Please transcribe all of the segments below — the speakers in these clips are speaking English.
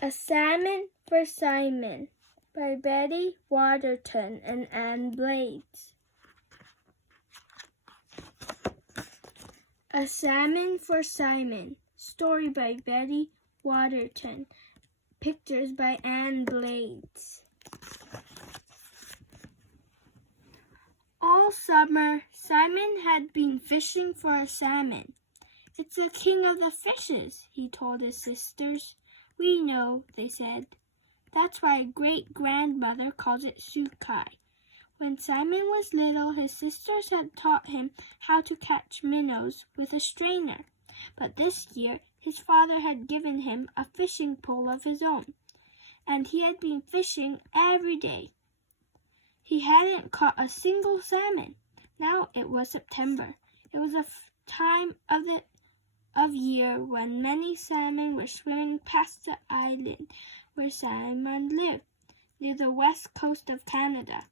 A Salmon for Simon by Betty Waterton and Anne Blades. A Salmon for Simon. Story by Betty Waterton. Pictures by Anne Blades. All summer, Simon had been fishing for a salmon. "It's the king of the fishes," he told his sisters. "We know," they said. "That's why great-grandmother calls it sukai." When Simon was little, his sisters had taught him how to catch minnows with a strainer. But this year, his father had given him a fishing pole of his own, and he had been fishing every day. He hadn't caught a single salmon. Now it was September. It was a time of year when many salmon were swimming past the island where Simon lived, near the west coast of Canada.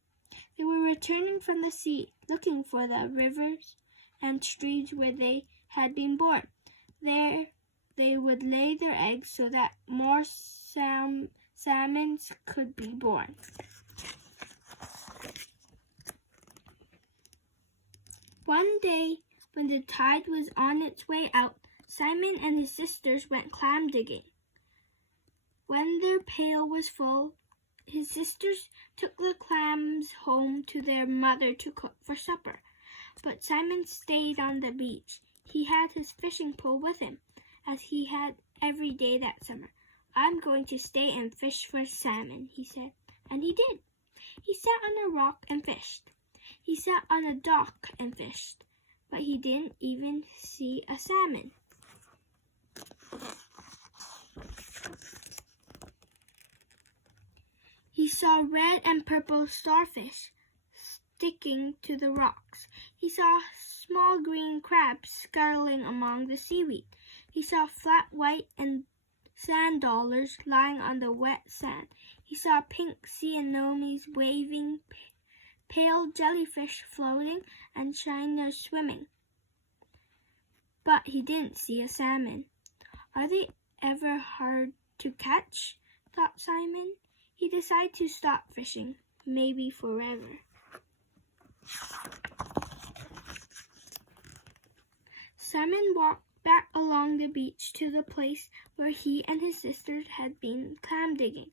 They were returning from the sea, looking for the rivers and streams where they had been born. There they would lay their eggs so that more salmons could be born. One day, when the tide was on its way out, Simon and his sisters went clam digging. When their pail was full, his sisters took the clams home to their mother to cook for supper. But Simon stayed on the beach. He had his fishing pole with him, as he had every day that summer. "I'm going to stay and fish for salmon," he said. And he did. He sat on a rock and fished. He sat on a dock and fished. But he didn't even see a salmon. He saw red and purple starfish sticking to the rocks. He saw small green crabs scuttling among the seaweed. He saw flat white and sand dollars lying on the wet sand. He saw pink sea anemones waving, pale jellyfish floating, and shiners swimming. But he didn't see a salmon. "Are they ever hard to catch?" thought Simon. He decided to stop fishing, maybe forever. Simon walked back along the beach to the place where he and his sisters had been clam digging.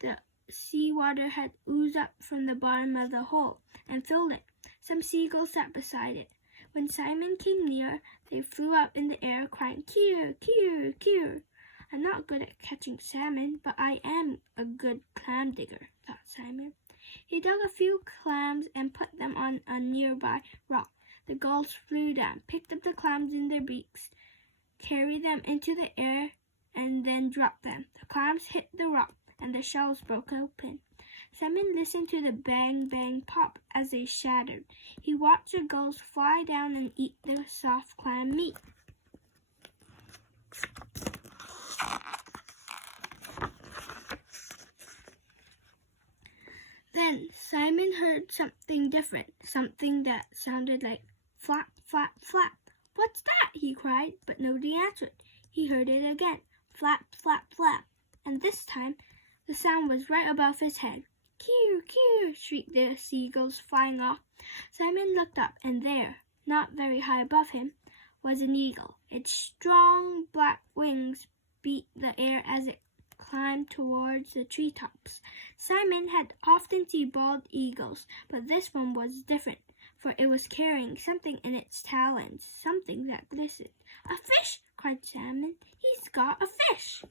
The seawater had oozed up from the bottom of the hole and filled it. Some seagulls sat beside it. When Simon came near, they flew up in the air, crying, "Kier, kier, kier." "I'm not good at catching salmon, but I am a good clam digger," thought Simon. He dug a few clams and put them on a nearby rock. The gulls flew down, picked up the clams in their beaks, carried them into the air, and then dropped them. The clams hit the rock, and the shells broke open. Salmon listened to the bang, bang, pop as they shattered. He watched the gulls fly down and eat the soft clam meat. Then Simon heard something different, something that sounded like flap, flap, flap. "What's that?" he cried, but nobody answered. He heard it again, flap, flap, flap, and this time the sound was right above his head. "Kier, kier," shrieked the seagulls, flying off. Simon looked up, and there, not very high above him, was an eagle. Its strong black wings beat the air as it climbed towards the treetops. Simon had often seen bald eagles, but this one was different, for it was carrying something in its talons, something that glistened. "A fish!" cried Simon. "He's got a fish!"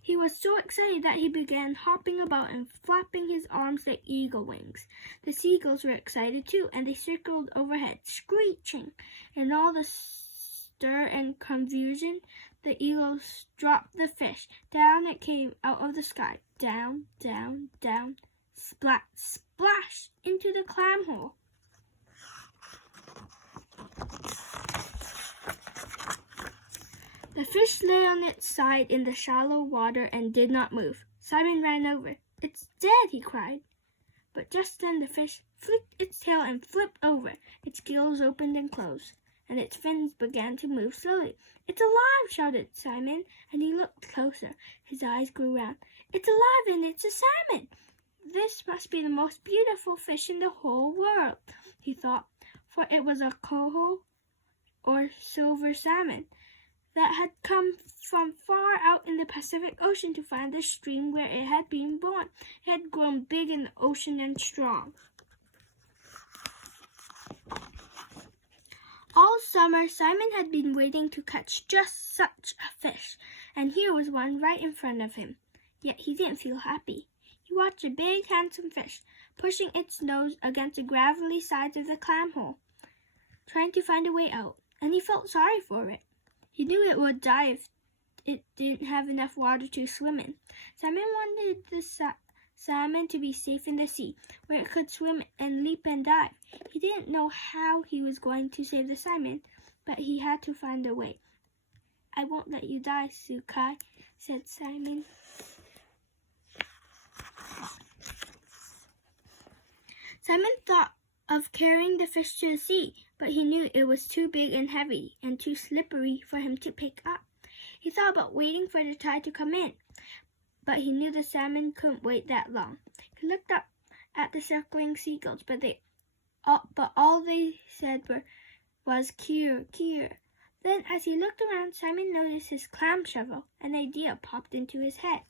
He was so excited that he began hopping about and flapping his arms like eagle wings. The seagulls were excited too, and they circled overhead, screeching. In all the stir and confusion, the eagles dropped the fish. Down it came out of the sky. Down, down, down, splat, splash, into the clam hole. The fish lay on its side in the shallow water and did not move. Simon ran over. "It's dead," he cried. But just then the fish flicked its tail and flipped over. Its gills opened and closed, and its fins began to move slowly. "It's alive!" shouted Simon, and he looked closer. His eyes grew round. "It's alive, and it's a salmon! This must be the most beautiful fish in the whole world," he thought, for it was a coho, or silver salmon, that had come from far out in the Pacific Ocean to find the stream where it had been born. It had grown big in the ocean and strong. All summer, Simon had been waiting to catch just such a fish, and here was one right in front of him. Yet he didn't feel happy. He watched a big, handsome fish pushing its nose against the gravelly sides of the clam hole, trying to find a way out, and he felt sorry for it. He knew it would die if it didn't have enough water to swim in. Simon wanted the salmon to be safe in the sea, where it could swim and leap and dive. He didn't know how he was going to save the salmon, but he had to find a way. "I won't let you die, Sukai," said Simon. Simon thought of carrying the fish to the sea, but he knew it was too big and heavy and too slippery for him to pick up. He thought about waiting for the tide to come in, but he knew the salmon couldn't wait that long. He looked up at the circling seagulls, but all they said was "Kier, kier." Then, as he looked around, Simon noticed his clam shovel. An idea popped into his head.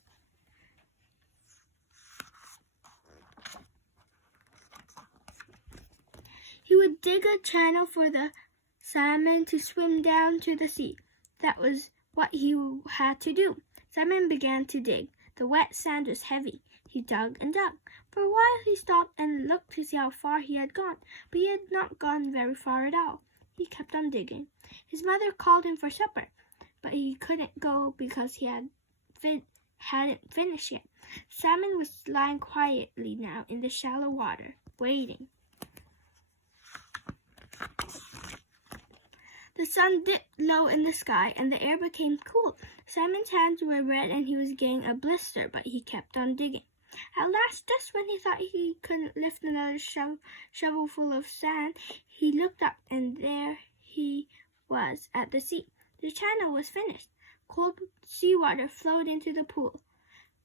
He would dig a channel for the salmon to swim down to the sea. That was what he had to do. Simon began to dig. The wet sand was heavy. He dug and dug. For a while he stopped and looked to see how far he had gone, but he had not gone very far at all. He kept on digging. His mother called him for supper, but he couldn't go because he hadn't finished yet. Salmon was lying quietly now in the shallow water, waiting. The sun dipped low in the sky, and the air became cool. Simon's hands were red, and he was getting a blister, but he kept on digging. At last, just when he thought he couldn't lift another shovel full of sand, he looked up, and there he was at the sea. The channel was finished. Cold seawater flowed into the pool.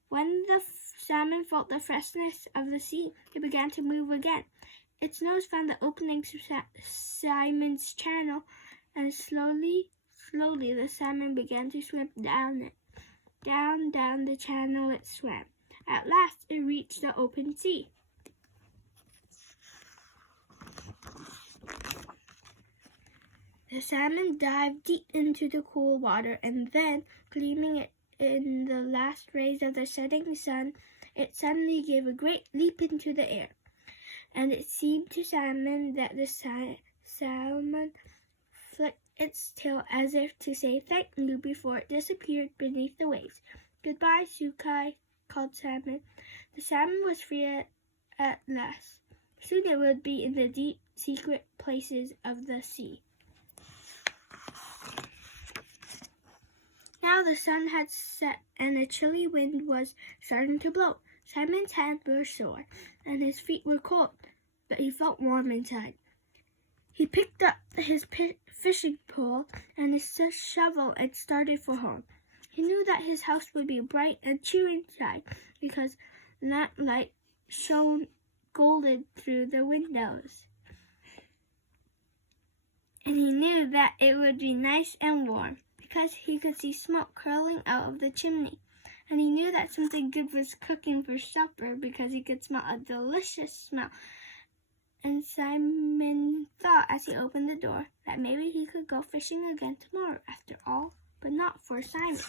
When the salmon felt the freshness of the sea, it began to move again. Its nose found the opening to Simon's channel, and slowly the salmon began to swim down it. Down the channel it swam. At last it reached the open sea. The salmon dived deep into the cool water, and then, gleaming in the last rays of the setting sun, it suddenly gave a great leap into the air. And it seemed to Salmon that the salmon flicked its tail as if to say thank you before it disappeared beneath the waves. "Goodbye, Sukai," called Salmon. The salmon was free at last. Soon it would be in the deep, secret places of the sea. Now the sun had set, and a chilly wind was starting to blow. Simon's hands were sore, and his feet were cold, but he felt warm inside. He picked up his fishing pole and his shovel and started for home. He knew that his house would be bright and cheery inside because lamplight shone golden through the windows. And he knew that it would be nice and warm because he could see smoke curling out of the chimney. And he knew that something good was cooking for supper because he could smell a delicious smell. And Simon thought as he opened the door that maybe he could go fishing again tomorrow after all, but not for Salmon.